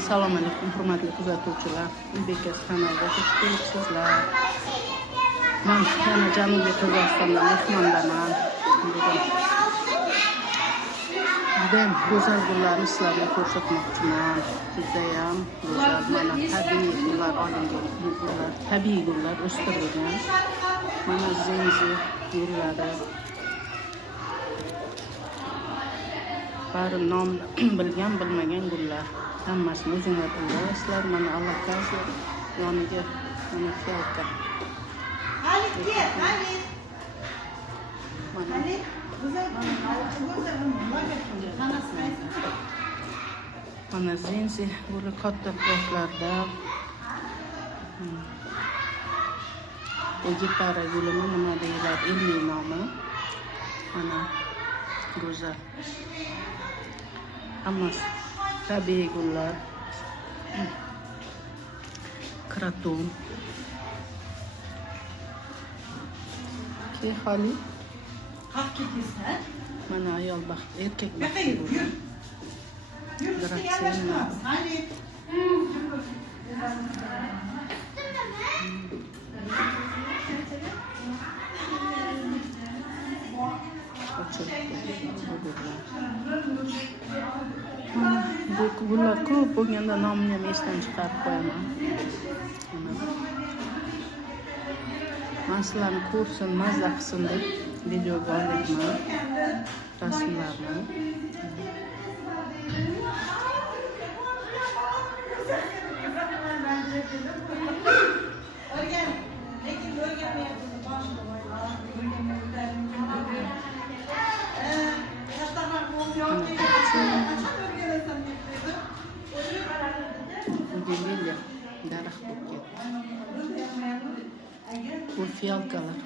Assalomu alaykum hurmatli kuzatuvchilar. Bekas kanaliga xush kelibsizlar. Men yana Janubiy Qozog'istondan mehmondaman. Bugun go'zal gullarni sizlarga ko'rsatmoqchiman. Judayam go'zal, mana tabiiy gullar olingan gullar, tabiiy gullar o'stirilgan. Mana zenzi gullari. Bari nom bilgan bilmagan gullar. Hammasini o'zinglar bilasizlar. Mana allakazi yoniga mana fiyalka. Mana zenzi guli katta quloqlarda. Egipara gulimi nima deyiladi ilmiy nomi. Mana go'zal. Hammasi tabiiy gullar. Kraton. Ki hali? Mana ayol baxt, erkak baxti bo'lgan. Gratsiya. Bu gullar ko'p bo'lganda nomini ham esdan chiqarib qo'yaman. Men sizlarni ko'rsin, mazza qilsin deb videoga olyapman rasmlarni. Lilya daraxt bo'lib ketdi. Bu fiyalkalar.